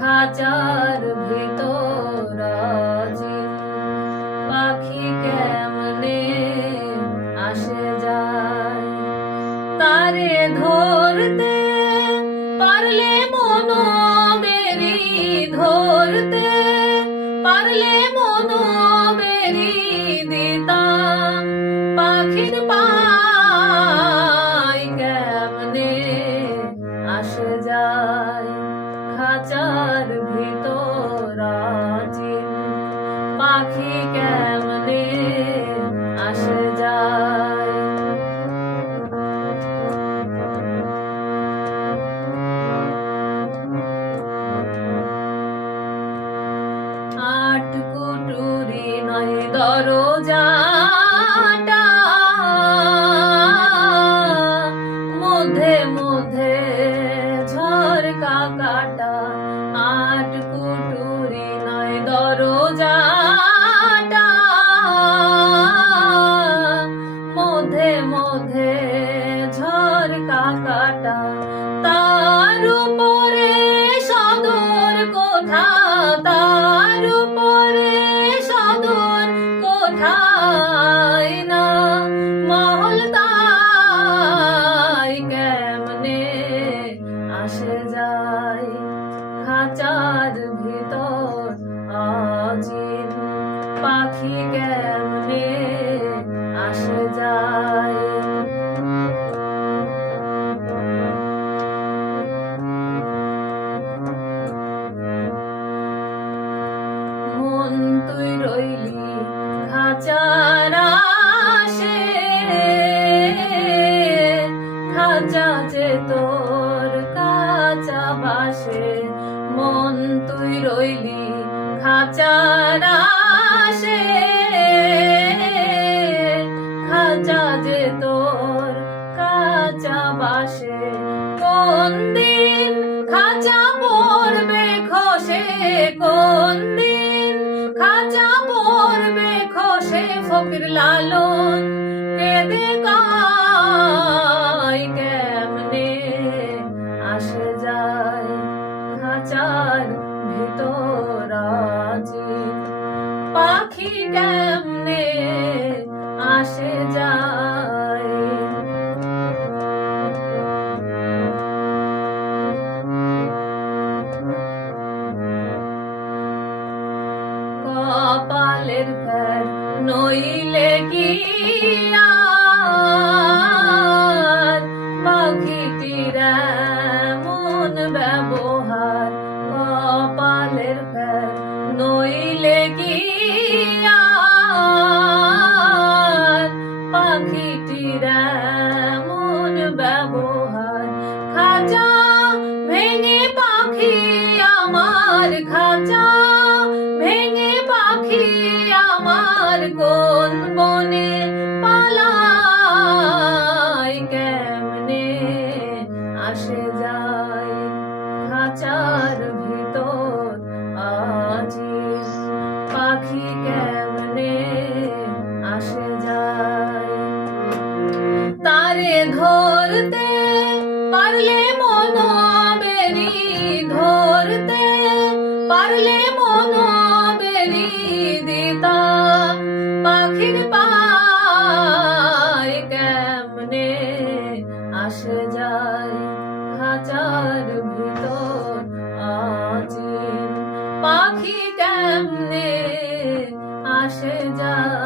খাঁচার ভিতর পাখি কেমনে আসে যায়? তারে ধরতে পারলে মনো বেরি ধরতে, পারলে মনো বেরি দিতাম। পাখির পাই পাখি কেমনে আসে যায়? আট কুটুরি নয় দরজাটা, মধ্যে মধ্যে ঝরকা কাটা। আট কুটুরি নয় দরজাটা পাখি কেমনে আসে যায়। মন তুই রইলি খাঁচার খাঁচা তোর মন কোন দিন খাঁচা পড়বে খসে? কোন দিন খাঁচা পড়বে খসে ফকির লালন? নইলে গিয়া পাখিটির মন ব্যবহার, কপালের নইলে গিয়া পাখিটির মন ব্যবহার, খাঁচা ভেঙে পাখি আমার খাঁচা তারে ধরতে, পারলে মনো বেরি ধরতে, পারলে মনো বেরি দিতাম পাখির পায় কেমনে আসে যায়, খাঁচার ভিতর আজিম পাখি কেমনে আসে যায়।